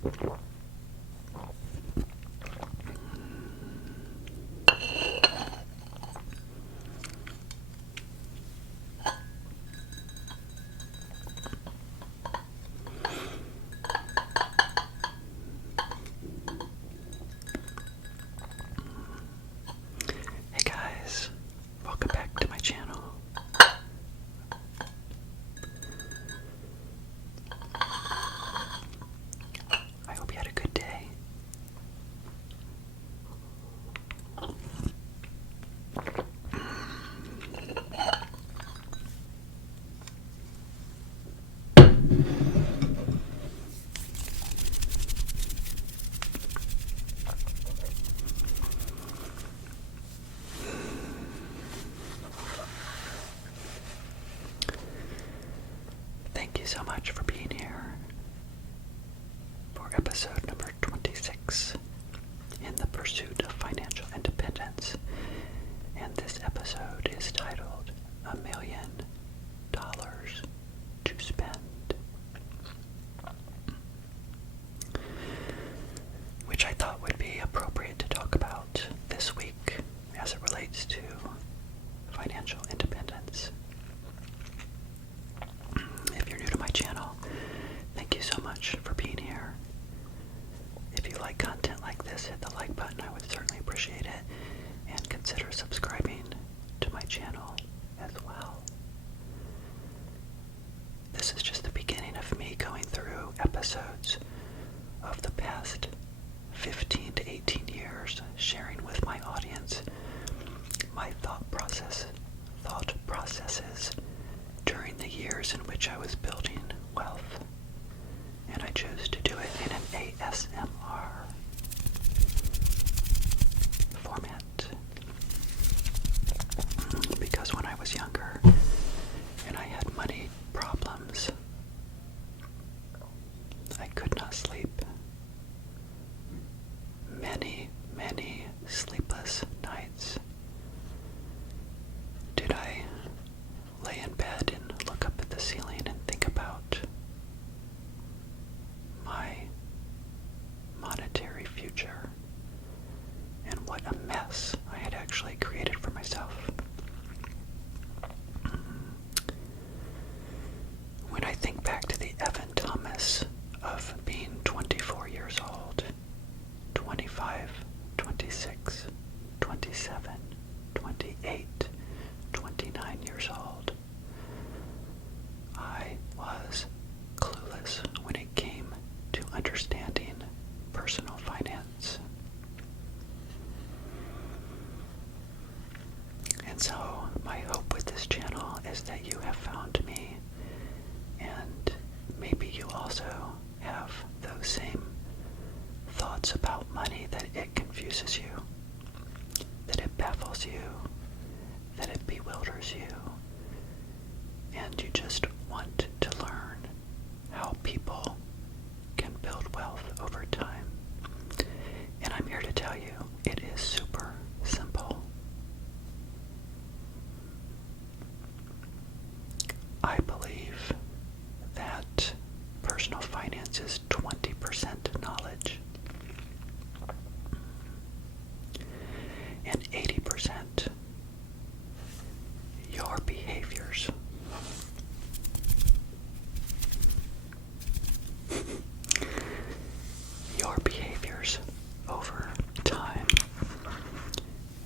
Hey guys, welcome back to my channel. I hope you had a good day. Thank you so much for being here for episode number 26 in the pursuit of financial independence. And this episode is titled $1 Million to Spend, which I thought would be appropriate to talk about this week as it relates to financial independence. If you're new to my channel, thank you so much for being here. If you like content like this, hit the like button. I would certainly appreciate it. And consider subscribing to my channel as well. This is just the beginning of me going through episodes of the past 15 to 18 years, sharing with my audience my thought processes during the years in which I was building wealth. And I chose to do it in an ASMR format. Because when I was younger and I had money problems, I could not sleep. Many sleepless nights did I lay in bed and look up at the ceiling and think about my monetary future and what a mess I had actually created for myself. When I think back to the Evan Thomas of being 24 years old, 25, 26, 27, 28, 29 years old, I was clueless when it came to understanding personal finance. And so my hope with this channel is that you have found me, and maybe you also have those same thoughts about money, that it confuses you, that it baffles you, that it bewilders you, and you just want to learn how people can build wealth over time. And I'm here to tell you, it is super simple. I believe that personal finance is 20% knowledge and 80% your behaviors. Your behaviors over time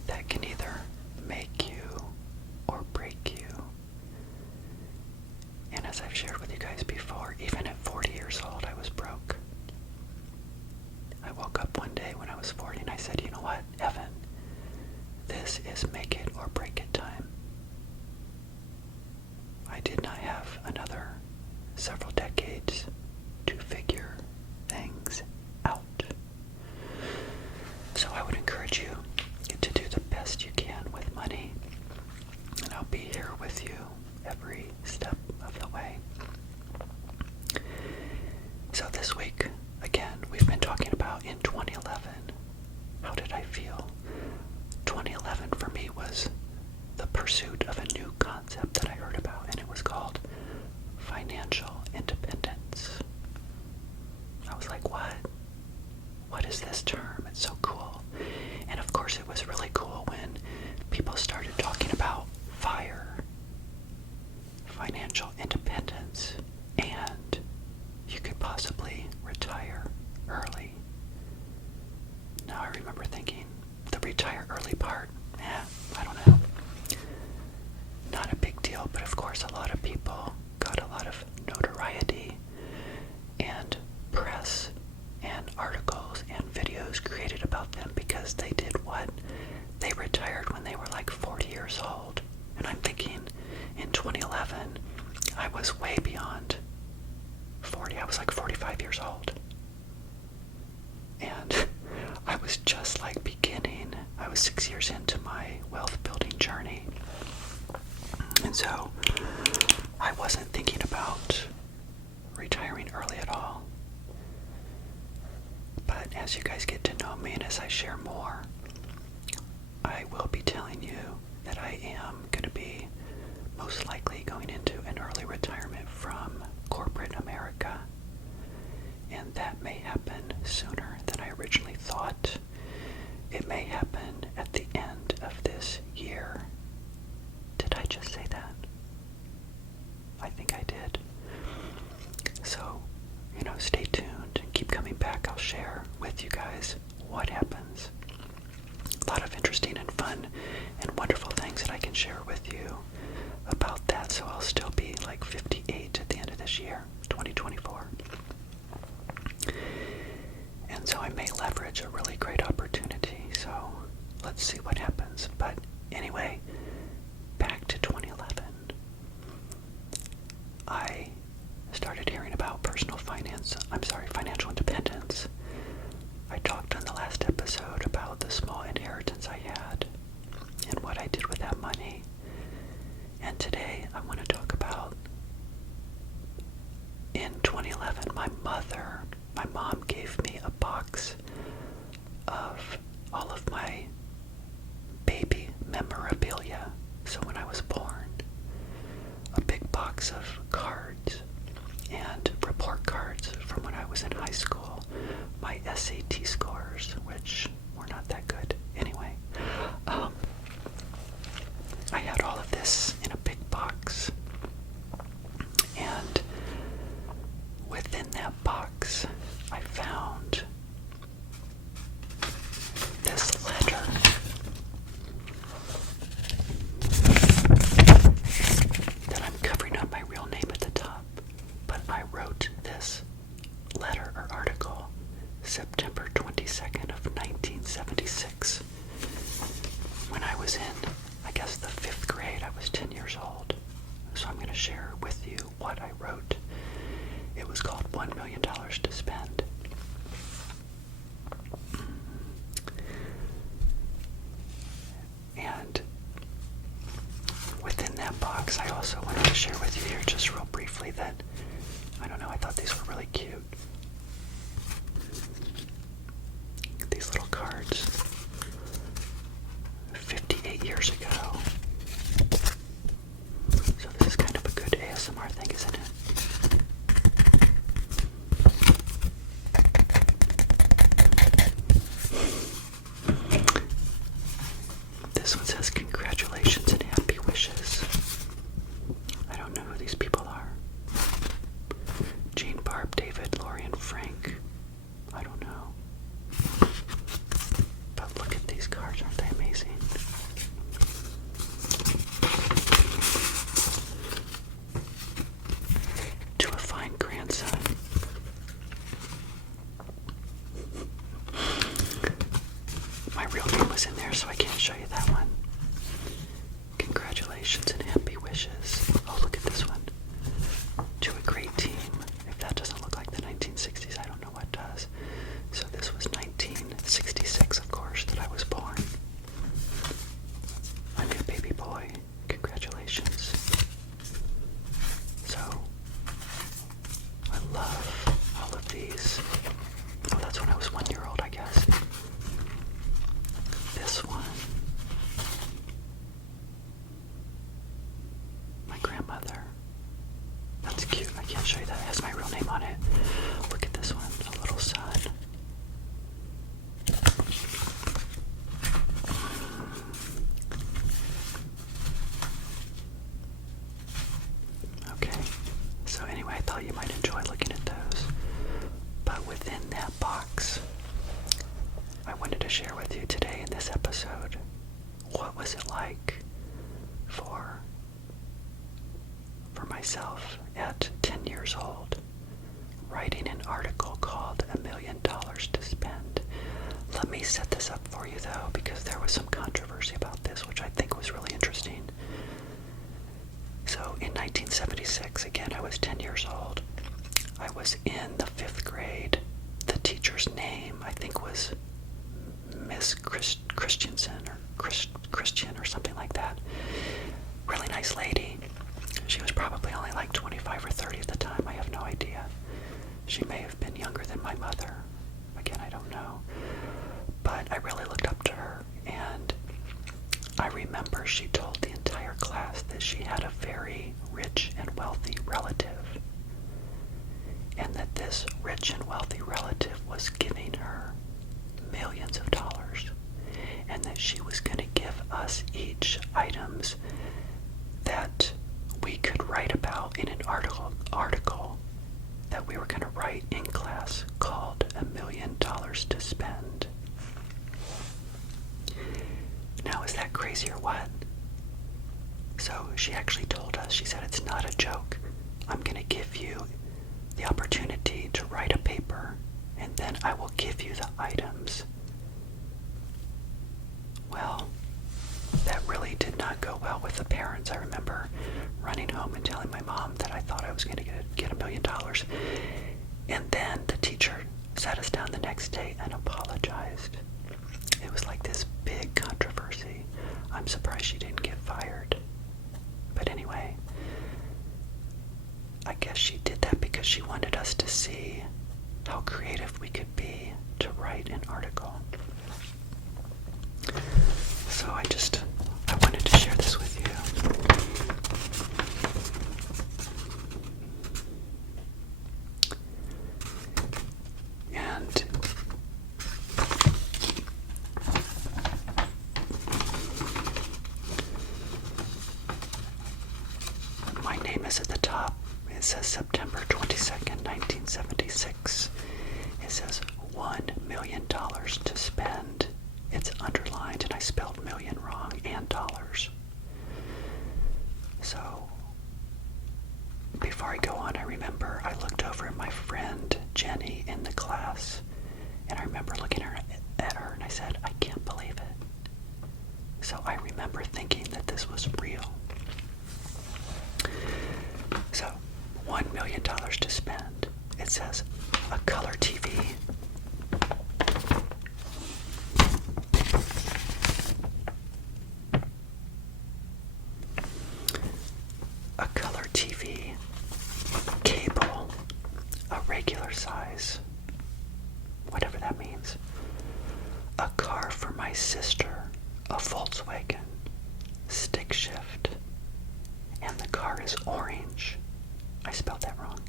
that can either make you or break you. And as I've shared with you guys before, even at 40 years old, I was broke. I woke up one day when I was 40 and I said, you know what, Evan, this is make it or break it time. I did not have another several decades to figure things out. So I would encourage you to do the best you can with money, and I'll be here with you every step of the way. So this week, again, we've been talking about in 2011, how did I feel? 2011 for me was the pursuit of a new concept that I heard about, and it was called financial independence. I was like, what? is this term? It's so cool. And of course it was really cool when people started talking about FIRE, financial independence, and you could possibly retire early. Now I remember thinking, the retire early part, I don't know. Not a big deal, but of course a lot of people got a lot of notoriety and press and articles and videos created about them because they did what? They retired when they were like 40 years old. And I'm thinking, in 2011, I was way beyond 40. I was like 45 years old. And I was just like beginning. I was 6 years into my wealth building journey. And so I wasn't thinking about retiring early at all. But as you guys get to know me and as I share more, I will be telling you that I am going to be most likely going into an early retirement from corporate America. And that may happen sooner than I originally thought. It may happen at the end of this year. Did I just say that? I think I did. So, stay tuned and keep coming back. I'll share with you guys what happens. A lot of interesting and fun and wonderful things that I can share with you about that. So I'll still be like 58 at the end of this year, 2024. And so I may leverage a really great opportunity. So let's see what happens. But anyway, back to 2011. I started hearing about financial independence. I talked on the last episode about the small inheritance I had and what I did with that money. And today I want to talk about, in 2011, my mom gave me a box of all of my baby memorabilia. So when I was born, a big box of cards and report cards from when I was in high school, my SAT scores, which were not that good anyway. I had all of this in a big box, and within that box I found this letter that I'm covering up my real name at the top, but I wrote this letter or article September 22nd of 1976 when I was in, I guess, the 5th grade. I was 10 years old. So I'm going to share with you what I wrote. It was called $1 Million to Spend. And within that box, I also wanted to share with you here just real briefly that, I don't know, I thought these were really cute. These little cards. 58 years ago. So this is kind of a good ASMR thing, isn't it? This one says, "Congratulations and happy wishes." I don't know who these people are. Jean, Barb, David, Lori, and Frank. I don't know. But look at these cards, aren't they amazing? To a fine grandson. My real name was in there, so I can't show you that one. Congratulations and happy wishes. Oh, look at this one. To a great team. If that doesn't look like the 1960s, I don't know what does. So this was 1966, of course, that I was born. A new baby boy. Congratulations. So, I love all of these. Oh, that's when I was 1 year old, I guess. This one. My grandmother. That's cute. I can't show you that. It has my real name on it. Look at this one. A little sun. in that box. I wanted to share with you today in this episode, what was it like for myself at 10 years old, writing an article called $1 Million to Spend. Let me set this up for you though, because there was some controversy about this, which I think was really interesting. So in 1976, again, I was 10 years old. I was in the 5th grade. The teacher's name, I think, was Miss Christensen or Christian or something like that. Really nice lady. She was probably only like 25 or 30 at the time. I have no idea. She may have been younger than my mother. Again, I don't know. But I really looked up to her, and I remember she told the entire class that she had a very rich and wealthy relative, and that this rich and wealthy relative was giving her millions of dollars, and that she was going to give us each items that we could write about in an article that we were going to write in class called $1 Million to Spend. Now, is that crazy or what? So she actually told us, she said, it's not a joke. I'm going to give you the opportunity to write a paper, and then I will give you the items. Well, that really did not go well with the parents. I remember running home and telling my mom that I thought I was going to get $1 million. And then the teacher sat us down the next day and apologized. It was like this big controversy. I'm surprised she didn't get fired. But anyway, I guess she did that because she wanted us to see how creative we could be to write an article. So I wanted to share this with you. And my name is at the top. It says September 22nd, 1976. It says $1 million to spend. It's underlined, and I spelled million wrong and dollars. So, before I go on, I remember I looked over at my friend Jenny in the class, and I remember looking at her and I said, I can't believe it. So I remember thinking that this was real. So, $1 million to spend. It says a color TV, a color TV, cable, a regular size, whatever that means, a car for my sister, a Volkswagen, stick shift, and the car is orange. I spelled that wrong.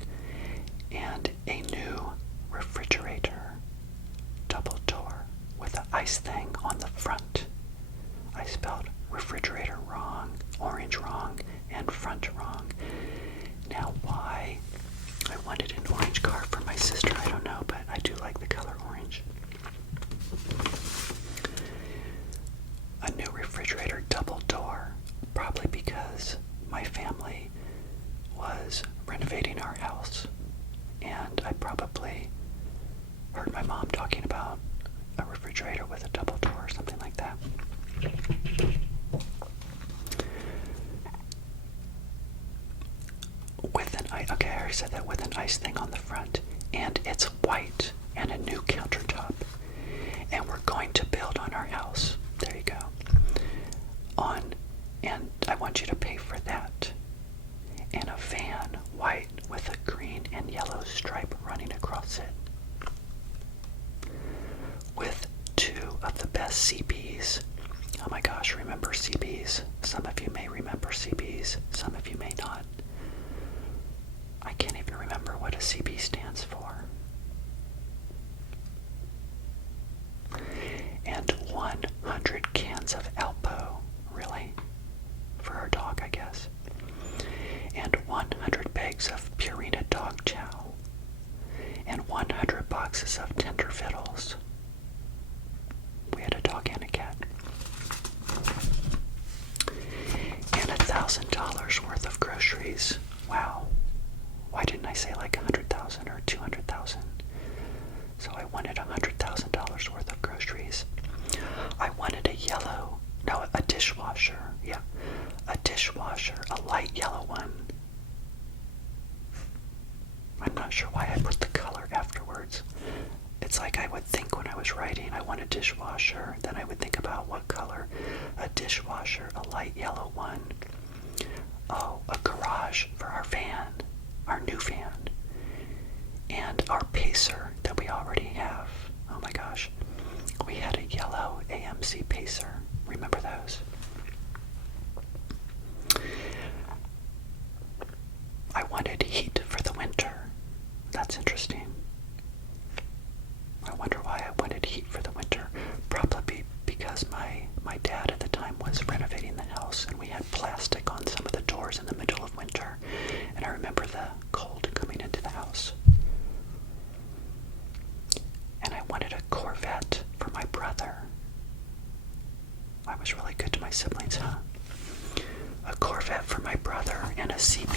And a new refrigerator, double door, with an ice thing on the front. I spelled refrigerator wrong, orange wrong, and front wrong. Now, why I wanted an orange car for my sister, I don't know, but I do like the color orange. A new refrigerator, double door, probably because my family was renovating our house, and I probably heard my mom talking about a refrigerator with a double door or something like that. Okay, I already said that, with an ice thing on the front, and it's white, and a new countertop, and we're going to build on our house. There you go. And I want you to pay for that. And a van, white, with a green and yellow stripe running across it, with 2 of the best CBs. Oh my gosh, remember CBs? Some of you may remember CBs, some of you may not. I can't even remember what a CB stands for. And 100 cans of Alpo, really? For our dog, I guess. And 100 bags of Purina dog chow. And 100 boxes of tender fiddles. We had a dog and a cat. And $1,000 worth of groceries. Wow. Why didn't I say like 100,000 or 200,000? So I wanted $100,000 worth of groceries. I wanted a dishwasher. Yeah, a dishwasher, a light yellow one. I'm not sure why I put the color afterwards. It's like I would think when I was writing, I want a dishwasher, then I would think about what color. A dishwasher, a light yellow one. Oh, a garage for our van, our new van, and our pacer that we already have. Oh my gosh, we had a yellow AMC pacer. Remember those? I wanted heat for the winter. That's interesting. I wonder why I wanted heat for the winter. Probably because my dad at the time was renovating the house and we had plastic on some of the doors in the middle of winter. And I remember the cold coming into the house. And I wanted a Corvette for my brother. I was really good to my siblings, huh? A Corvette for my brother and a CB.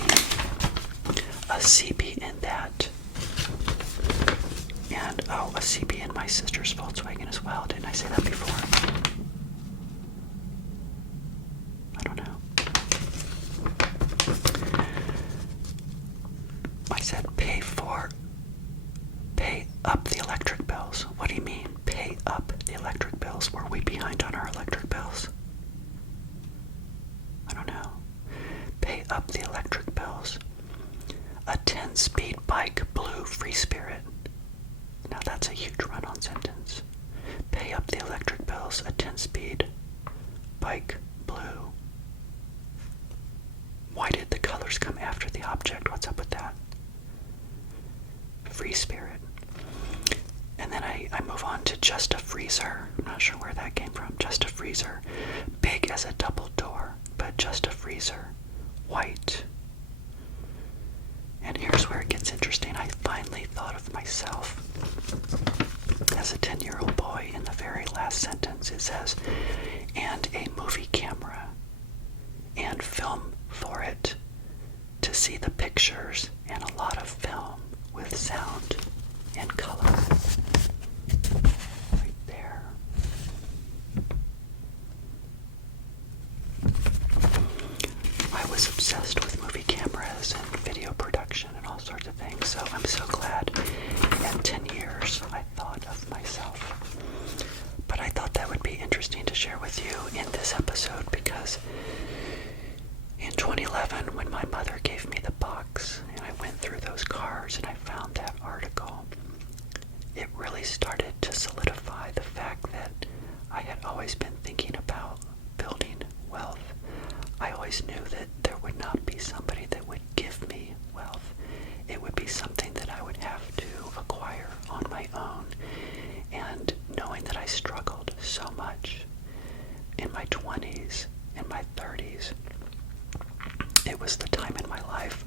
A CB in that. And, a CB in my sister's Volkswagen as well. Didn't I say that before? I don't know. I said pay up the electric bills. What do you mean, pay up the electric bills? Were we behind on our electric bills? I don't know. Pay up the electric bills. A 10-speed bike, blue, free spirit. Now that's a huge run-on sentence. Pay up the electric bills, a 10-speed bike, blue. Why did the colors come after the object? What's up with that? Free spirit. And then I move on to just a freezer. I'm not sure where that came from. Just a freezer. Big as a double door, but just a freezer. White. And here's where it gets interesting. I finally thought of myself as a 10-year-old boy. In the very last sentence it says, and a movie camera and film for it to see the pictures, and a lot of film with sound and color. Right there. I was obsessed with movie cameras and video production and all sorts of things, so I'm so glad in 10 years I thought of myself. But I thought that would be interesting to share with you in this episode because in 2011, when my mother gave me the box and I went through those cars and I found that article, it really started to solidify the fact that I had always been thinking about building wealth. I always knew that there would not be somebody that would give me wealth. It would be something that I would have to acquire on my own. And knowing that I struggled so much in my 20s, in my 30s, it was the time in my life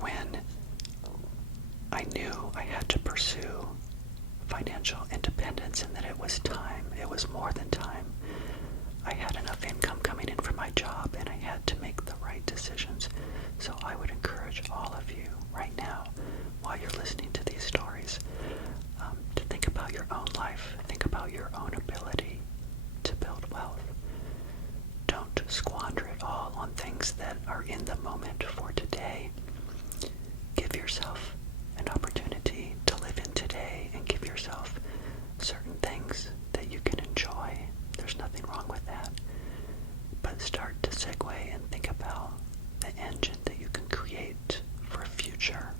when I knew I had to pursue financial independence and that it was time. It was more than time. I had enough income coming in from my job and I had to make the right decisions. So I would encourage all of you right now, while you're listening to these stories, to think about your own life. Think about your own ability to build wealth. Don't squander it all on things that are in the moment for today. Give yourself an opportunity to live in today and give yourself certain things that you can enjoy. There's nothing wrong with that. But start to segue and think about the engine that you can create for a future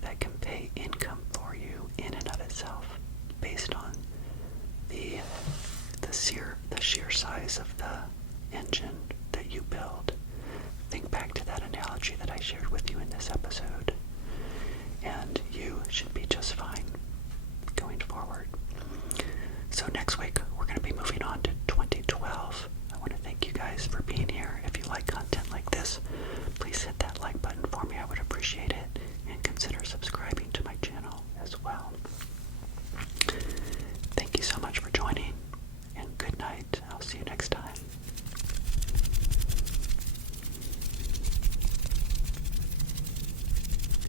that can pay income for you in and of itself based on the sheer size of the engine that you build. Think back to that analogy that I shared with you in this episode.